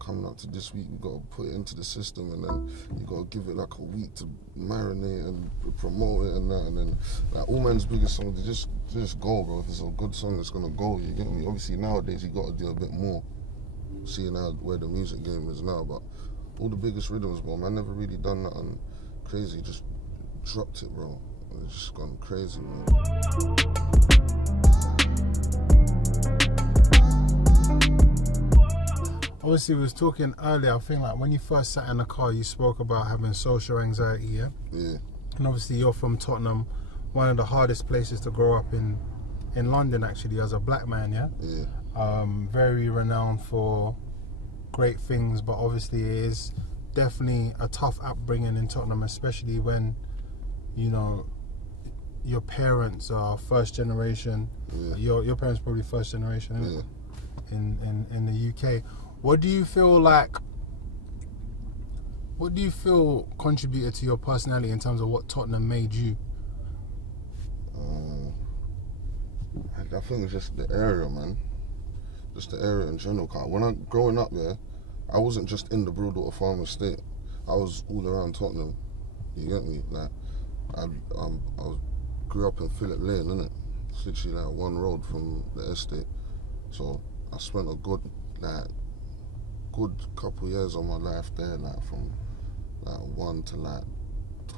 coming up to this week, we got to put it into the system, and then you got to give it like a week to marinate and promote it and that, and then like all man's biggest songs, they just go, bro. If it's a good song, it's gonna go, you get me? Obviously nowadays you got to do a bit more, seeing how where the music game is now, but all the biggest rhythms, bro, man, never really done nothing crazy, just dropped it, bro. It's just gone crazy, man. Obviously, we was talking earlier, I think, like, when you first sat in the car, you spoke about having social anxiety, yeah? Yeah. And obviously you're from Tottenham, one of the hardest places to grow up in London, actually, as a black man, yeah? Yeah. Very renowned for great things, but obviously it is definitely a tough upbringing in Tottenham, especially when, you know, your parents are first generation. Your parents probably first generation, isn't it? In the UK. What do you feel contributed to your personality in terms of what Tottenham made you? I think it's just the area, man. Just the area in general. When I growing up there, I wasn't just in the Broadwater Farm Estate. I was all around Tottenham. You get me? Like, I grew up in Phillip Lane, innit? It's literally like one road from the estate. So I spent a good couple years of my life there, like from like 1 to like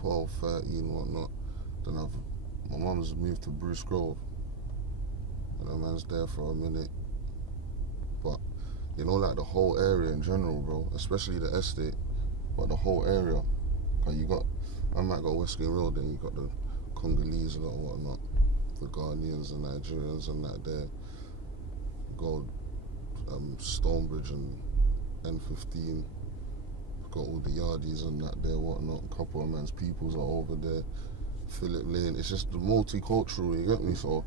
12, 13, whatnot. Then my mum's moved to Bruce Grove. And that man's there for a minute. But, you know, like the whole area in general, bro, especially the estate, but the whole area. Cause I might go Westgate Road, then you got the Congolese and whatnot, the Ghanaians and Nigerians and that there. Go Stonebridge and N15. Got all the yardies and that there, whatnot. A couple of man's peoples are over there. Phillip Lane. It's just the multicultural, you get me? So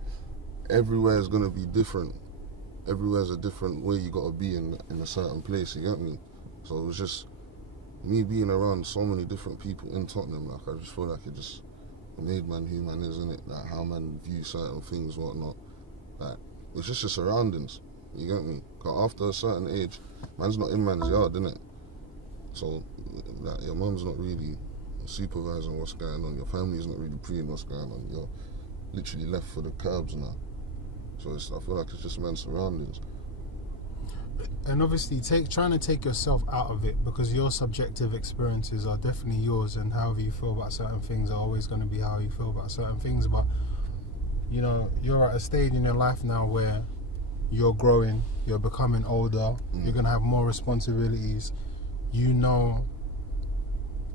everywhere is gonna be different. Everywhere's a different way you gotta be in a certain place, you get me? So it was just me being around so many different people in Tottenham, like I just feel like it just made man who man is, innit? Like how man view certain things, whatnot. Like it's just your surroundings, you get me? Cause after a certain age, man's not in man's yard, innit? So like your mum's not really supervising what's going on, your family's not really preying what's going on, you're literally left for the curbs now. So I feel like it's just man's surroundings. And obviously trying to take yourself out of it, because your subjective experiences are definitely yours, and however you feel about certain things are always going to be how you feel about certain things. But you know, you're at a stage in your life now where you're growing, you're becoming older, you're going to have more responsibilities. You know,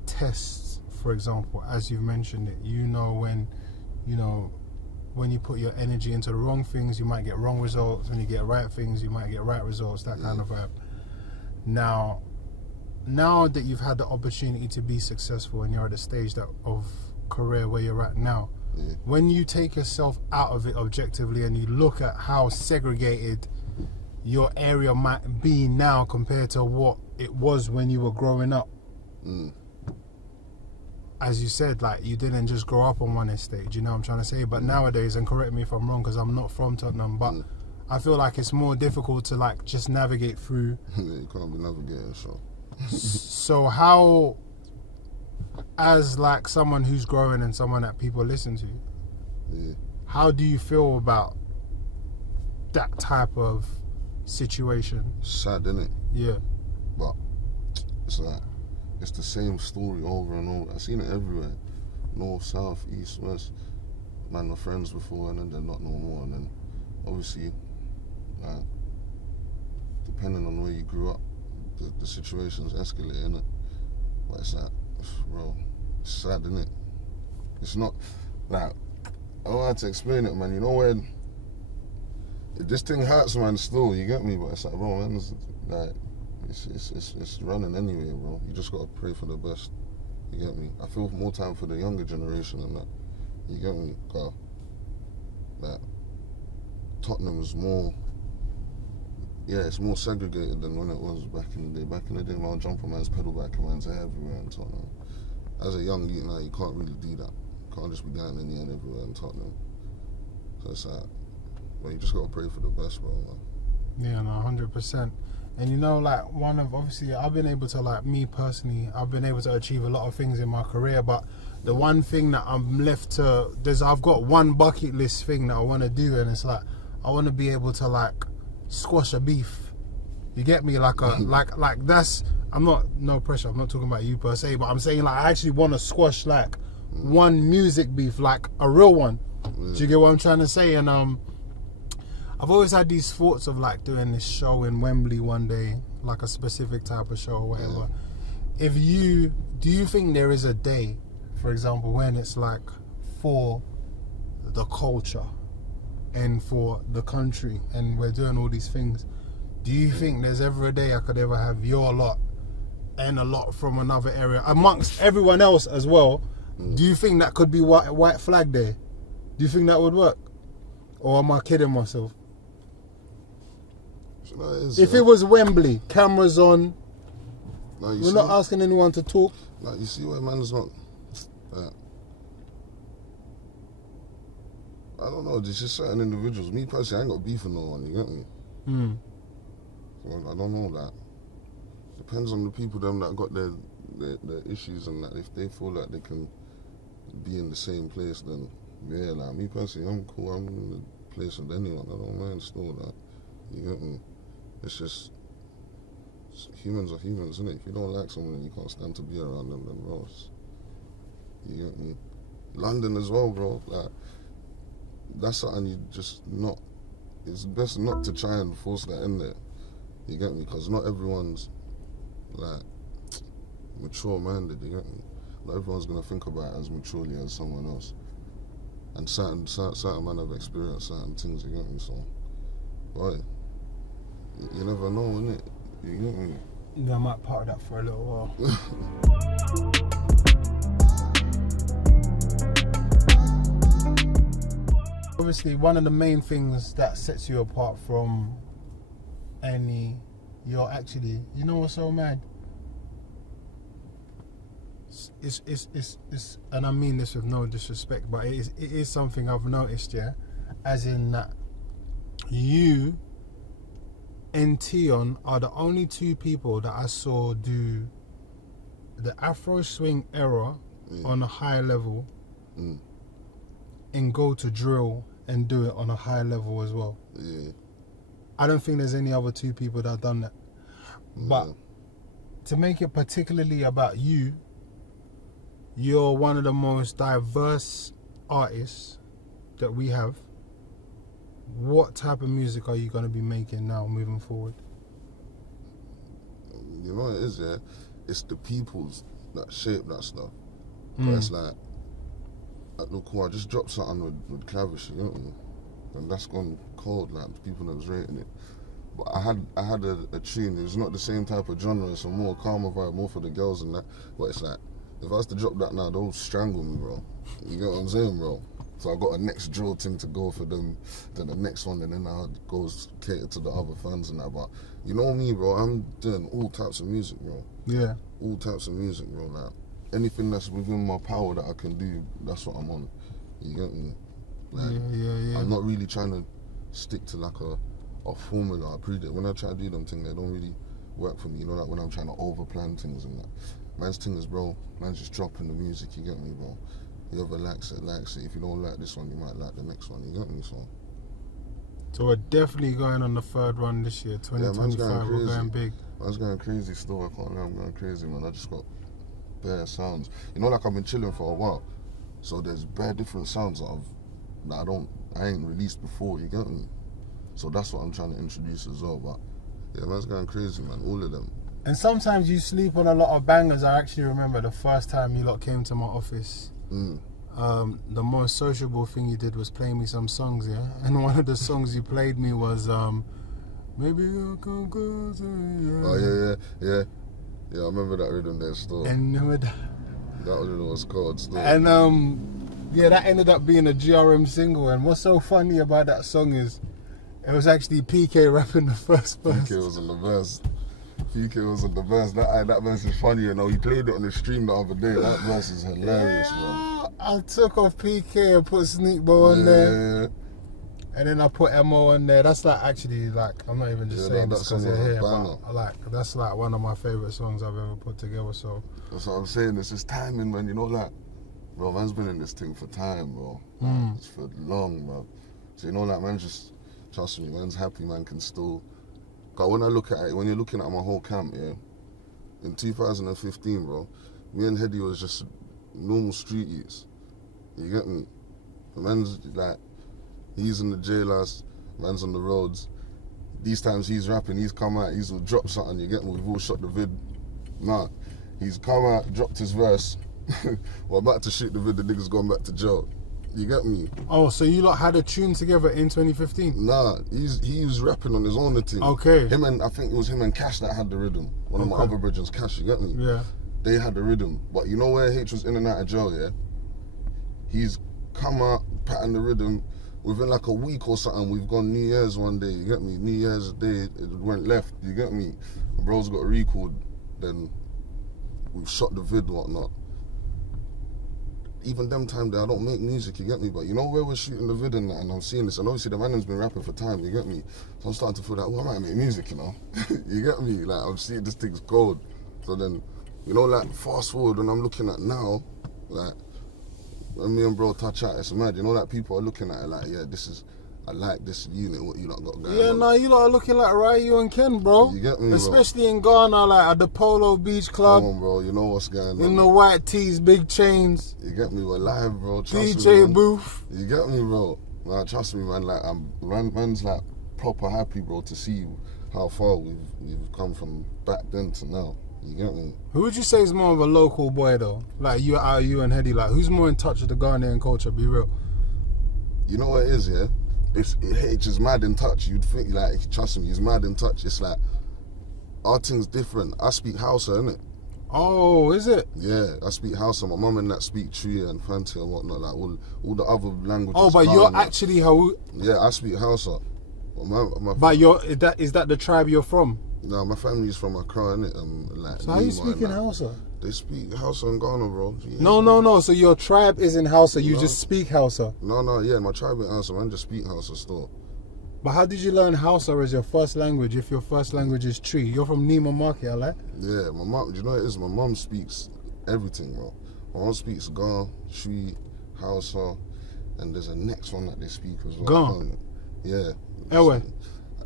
tests, for example, as you've mentioned it, you know when you put your energy into the wrong things, you might get wrong results. When you get right things, you might get right results, that kind of vibe. Now that you've had the opportunity to be successful and you're at a stage of career where you're at now, when you take yourself out of it objectively and you look at how segregated your area might be now compared to what it was when you were growing up, as you said, like you didn't just grow up on one estate, you know what I'm trying to say? But nowadays, and correct me if I'm wrong because I'm not from Tottenham, but I feel like it's more difficult to like just navigate through. You can't be navigating, so. So how, as like someone who's growing and someone that people listen to, how do you feel about that type of situation? Sad, innit? Yeah. But it's like, it's the same story over and over. I've seen it everywhere. North, south, east, west. Man were friends before and then they're not no more. And then obviously, like, depending on where you grew up, the situations escalate, innit? But it's like, bro, it's sad, innit? It's not, like, I don't know how to explain it, man. You know when this thing hurts, man, still, you get me? But it's like, bro, man, it's like, it's running anyway, bro. You just gotta pray for the best. You get me? I feel more time for the younger generation than that. You get me? Cause that Tottenham is more, it's more segregated than when it was back in the day. Back in the day, man, jumper man's pedal back and man's everywhere in Tottenham. As a young youth now, you can't really do that. You can't just be going in here and everywhere in Tottenham. So it's like, well, you just gotta pray for the best, bro, man. Yeah, no, 100%. And you know, like, obviously, I've been able to, like, me personally, I've been able to achieve a lot of things in my career, but the one thing that I'm left to, I've got one bucket list thing that I want to do, and it's like, I want to be able to, like, squash a beef. You get me? Like, like that's, no pressure, I'm not talking about you per se, but I'm saying, like, I actually want to squash, like, one music beef, like, a real one. Do you get what I'm trying to say? And, I've always had these thoughts of like doing this show in Wembley one day, like a specific type of show or whatever. Do you think there is a day, for example, when it's like for the culture and for the country and we're doing all these things, do you think there's ever a day I could ever have your lot and a lot from another area amongst everyone else as well? Do you think that could be white flag day? Do you think that would work? Or am I kidding myself? If it was Wembley, cameras on, we're not asking anyone to talk. Like, you see where man's not, I don't know, there's just certain individuals. Me personally, I ain't got beef with no one, you get me? So I don't know that. Depends on the people them that got their issues, and that if they feel like they can be in the same place, then yeah, like me personally, I'm cool, I'm in the place with anyone, I don't mind still that, you get me? It's just, humans are humans, innit? If you don't like someone and you can't stand to be around them, then bro, you get me? London as well, bro. Like, that's something you just not. It's best not to try and force that in there. You get me? Because not everyone's like mature minded. You get me? Not everyone's gonna think about it as maturely as someone else. And certain men have experienced certain things. You get me? So, boy, you never know, innit? You get me? Yeah, I might part of that for a little while. Obviously, one of the main things that sets you apart from you're actually, you know what's so mad? It's and I mean this with no disrespect, but it is something I've noticed, yeah, as in that you and Tion are the only two people that I saw do the Afro swing era on a high level and go to drill and do it on a high level as well. Yeah. I don't think there's any other two people that have done that. But to make it particularly about you, you're one of the most diverse artists that we have. What type of music are you going to be making now moving forward? You know what it is, yeah? It's the peoples that shape that stuff. It's like, look, cool, I just dropped something with Clavish, you know, and that's gone cold, like the people that was rating it. But I had a tune. It was not the same type of genre. It's a more calmer vibe, more for the girls and that. But it's like, if I was to drop that now, they'll strangle me, bro. You get what I'm saying, bro? So I got a next drill thing to go for them, then the next one, and then I goes cater to the other fans and that. But you know me, bro, I'm doing all types of music, bro. Yeah. All types of music, bro. Like anything that's within my power that I can do, that's what I'm on. You get me? Like, yeah. I'm not really trying to stick to like a formula. I predict when I try to do them things, they don't really work for me. You know, like when I'm trying to overplan things and that. Man's thing is, bro, man's just dropping the music. You get me, bro? Whoever likes it, likes it. If you don't like this one, you might like the next one. You get me? So we're definitely going on the third one this year, 2025. We're going big. Man's going crazy still. I can't lie, I'm going crazy, man. I just got bare sounds. You know, like I've been chilling for a while, so there's bare different sounds that I ain't released before. You get me? So that's what I'm trying to introduce as well. But yeah, man's going crazy, man. All of them. And sometimes you sleep on a lot of bangers. I actually remember the first time you lot came to my office. The most sociable thing you did was play me some songs, yeah? And one of the songs you played me was Maybe I'll come close. Oh yeah. Yeah, I remember that rhythm there still. And that rhythm was cold still. And yeah, that ended up being a GRM single. And what's so funny about that song is it was actually PK rapping the first verse. PK was on the verse. That verse is funny, you know. He played it on the stream the other day. That verse is hilarious, man. I took off PK and put Sneak Bo on there. And then I put MO on there. That's like actually like, I'm not even just saying this because you're here, but like that's like one of my favourite songs I've ever put together. So that's what I'm saying. It's just timing, man. You know, like, bro, man's been in this thing for time, bro. It's for long, bro. So you know, like, man, just trust me, man's happy, man can still. Cause when I look at it, when you're looking at my whole camp, yeah, in 2015, bro, me and Hedy was just normal street youths. You get me? The man's like, he's in the jailhouse, man's on the roads. These times he's rapping, he's come out, he's dropped something, you get me? We've all shot the vid. Nah, he's come out, dropped his verse. We're about to shoot the vid, the nigga's gone back to jail. You get me? Oh, so you lot had a tune together in 2015? Nah, he was rapping on his own thing. Okay. I think it was him and Cash that had the rhythm. One of my other bridges, Cash, you get me? Yeah. They had the rhythm. But you know where H was in and out of jail, yeah? He's come out, patting the rhythm. Within like a week or something, we've gone New Year's one day, you get me? New Year's Day, it went left, you get me? The bro's got recalled, then we've shot the vid and whatnot. Even them time there, I don't make music, you get me? But you know where we're shooting the vid and that, and I'm seeing this, and obviously the man's been rapping for time, you get me? So I'm starting to feel like, I might make music, you know? You get me? Like, I'm seeing this thing's gold. So then, you know, like, fast forward when I'm looking at now, like, when me and bro touch out, it's mad. You know, like, people are looking at it like, yeah, I like this unit, what you lot got going on. Yeah, no, you lot are looking like Ryu and Ken, bro. You get me, especially in Ghana, like at the Polo Beach Club. Come on, bro, you know what's going on. In the white tees, big chains. You get me, we're live, bro. Trust DJ me, booth. You get me, bro. Nah, trust me, man. Like, man's like proper happy, bro, to see how far we've come from back then to now. You get me? Who would you say is more of a local boy though? Like you and Hedy. Like who's more in touch with the Ghanaian culture? Be real. You know what it is, yeah? It's just mad in touch. You'd think, like, trust me, he's mad in touch. It's like, our thing's different. I speak Hausa, innit? Oh, is it? Yeah, I speak Hausa. My mum and that speak Twi and Fanti and whatnot, like all the other languages. Oh, but you're actually how? Yeah, I speak Hausa. But is that the tribe you're from? No, my family's from Accra, innit? Like, so how are you speaking Hausa? They speak Hausa in Ghana, bro. Yeah. No. So your tribe is in Hausa. You just speak Hausa. No. Yeah, my tribe in Hausa. Man, just speak Hausa still. But how did you learn Hausa as your first language if your first language is Twi? You're from Nima Market, right? Yeah, my mom. You know what it is? My mom speaks everything, bro. My mom speaks Ga, Twi, Hausa, and there's a next one that they speak as well. Ga. Yeah. Ewe.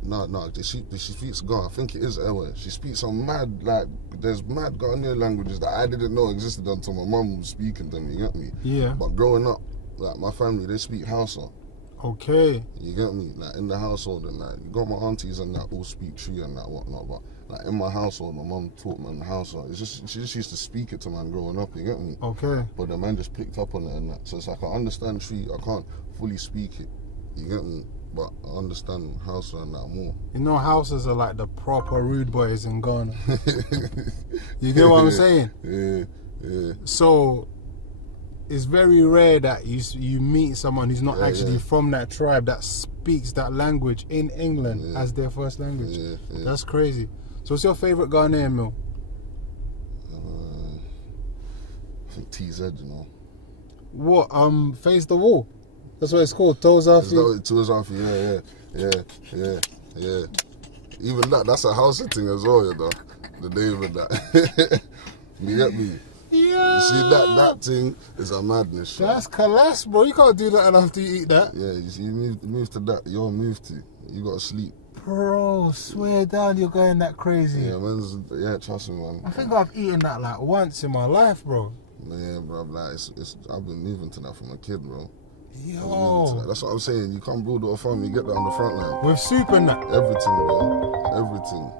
No, she speaks Ga. I think it is Ewe. She speaks some mad, like, there's mad Ghanaian languages that I didn't know existed until my mum was speaking them, you get me? Yeah. But growing up, like, my family, they speak Hausa. Okay. You get me? Like, in the household, and like, you got my aunties and that all speak Twi and that whatnot, but like, in my household, my mum taught man Hausa. She just used to speak it to man growing up, you get me? Okay. But the man just picked up on it and that. So it's like, I understand Twi, I can't fully speak it, you get me? But I understand Hausa and that more. You know, Hausas are like the proper rude boys in Ghana. You get what I'm saying? Yeah. So it's very rare that you meet someone who's not actually from that tribe that speaks that language in England as their first language. Yeah. That's crazy. So what's your favourite Ghanaian meal? I think TZ, you know. What? Face the wall. That's what it's called. Toes off you. Toes off you. Yeah. Even that's a Hausa thing as well, you know. The name of that. You get me? Yeah. You see that thing is a madness. That's class, bro. You can't do that after you eat that. Yeah, you see, you move to that. You're moved to. You gotta sleep. Bro, swear down, you're going that crazy. Yeah, trust me, man. I think I've eaten that like once in my life, bro. Yeah, bro. Like I've been moving to that from a kid, bro. Yo. That's what I'm saying. You can't build a farm. You get that on the front line. With soup and that. Everything, bro. Everything.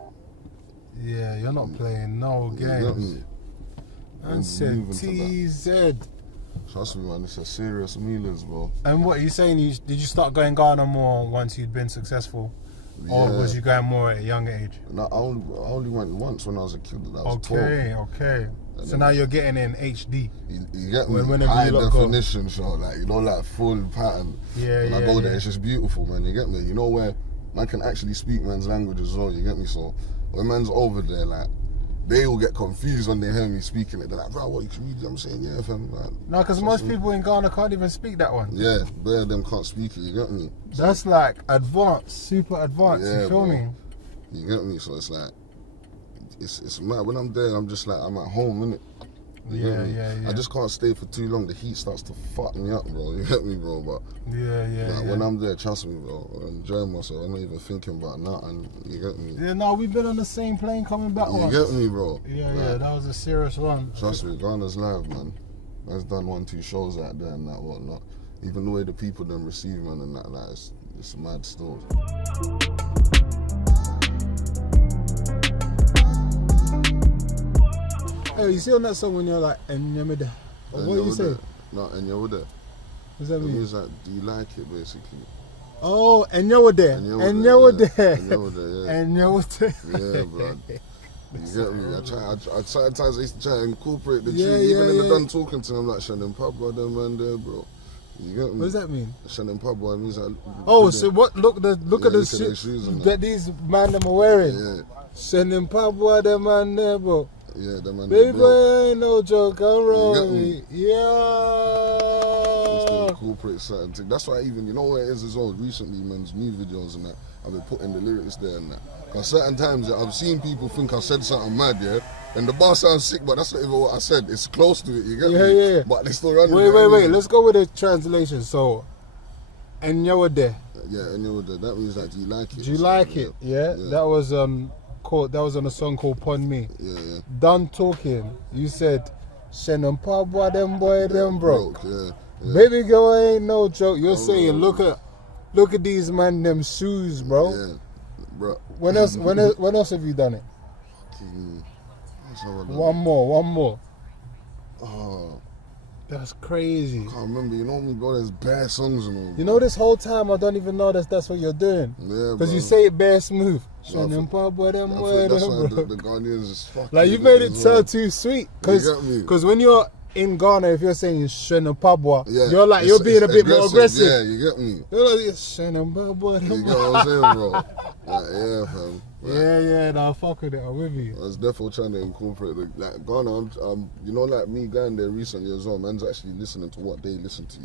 Yeah, you're not playing no games. And said TZ. Trust me, man. It's a serious mealers, bro. And what are you saying? Did you start going Ghana more once you'd been successful? Or was you going more at a younger age? No, I only went once when I was a kid. I was 12. Okay. So now you're getting in HD. You get me? Whenever high you definition shot, like, you know, like full pattern. When I go there, it's just beautiful, man. You get me? You know where man can actually speak man's language as well. You get me? So when man's over there, like, they all get confused when they hear me speaking it. They're like, bro, what you can read? I'm saying, yeah, fam. Like, no, because most people in Ghana can't even speak that one. Yeah, bare of them can't speak it. You get me? So, that's like advanced, super advanced. Yeah, you feel me? You get me? So it's like, it's mad. When I'm there, I'm just like, I'm at home, innit? Yeah. I just can't stay for too long. The heat starts to fuck me up, bro. You get me, bro? But when I'm there, trust me, bro, I'm enjoying myself. I'm not even thinking about nothing. You get me? Yeah, no, we've been on the same plane coming back. You get me, bro? Yeah, that was a serious one. Trust me, Ghana's live, man. Man's done 1-2 shows out there and that whatnot. Even the way the people then receive man and that, like, it's mad still. Hey, you see on that song when you're like, Enyamida? What do you say? No, Enyawude. What does that mean? It means like, do you like it, basically? Oh, Enyawude. Enyawude. Enyawude. Yeah, blood. You get me? I sometimes I used to try and incorporate the tune. Even in the done talking to them, like, Shannon Pabwa, them man there, bro. You get me? What does that mean? Shannon Pabwa means like... Oh, so what? Look at the shoes that these man them are wearing. Yeah. Shannon Pabwa, them man there, bro. Yeah, that man. Baby boy ain't no joke, I'm wrong. Yeah. Incorporate certain things. That's why even, you know what it is as well, recently, man's new videos and that, I've been putting the lyrics there and that. Because certain times I've seen people think I said something mad, yeah, and the bar sounds sick, but that's not even what I said. It's close to it, you get me? Yeah. But they still running. Wait, let's go with the translation. So, Enyawude. Yeah, Enyawude. That means like, do you like it? Do you like it? Yeah. That was on a song called Pon Me. Yeah. Done talking, you said, Shannon Pabwa, them boy, them broke. Yeah. Baby girl ain't no joke. You're saying, look at Look at these man, them shoes, bro. Yeah, bro. When else have you done it? One more. Oh, that's crazy. I can't remember. You know me, bro. There's bare songs and all. You know, this whole time I don't even know that's what you're doing. Yeah, because you say it bare smooth. That's why the Ghanaians is fucking. Like you made it sound too sweet. Because when you're in Ghana, if you're saying Shena Pabwa, you're being a bit more aggressive. Yeah, you get me. You're like Shena Pabwa. You get what I'm saying, bro? Like, yeah, fam. Like, yeah, no, fuck with it. I'm with you. I was definitely trying to incorporate like Ghana. You know, like me going there recently as well. Man's actually listening to what they listen to,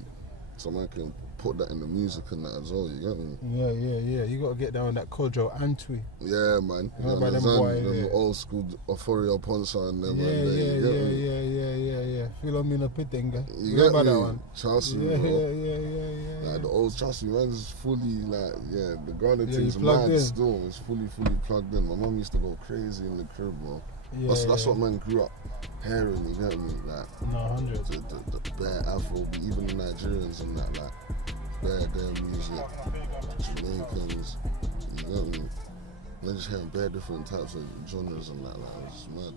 so man can put that in the music and that as well. You get me? Yeah. You gotta get down with that Kojo Antwi. Yeah, man. You know, them old school Euphoria Ponsa and them. Yeah. Feel me in a pitting. You get me? That one? Chelsea, bro. Yeah. Like the old Chelsea, man's fully like, the Ghana thing's plugged mad in. still. It's fully plugged in. My mum used to go crazy in the crib, bro. That's what man grew up hearing, you get me? Like, no, 100. The bare Afro, even the Nigerians and that, like, bare music, Jamaicans, you get me? They're just hearing bare different types of genres and that, like, it's mad.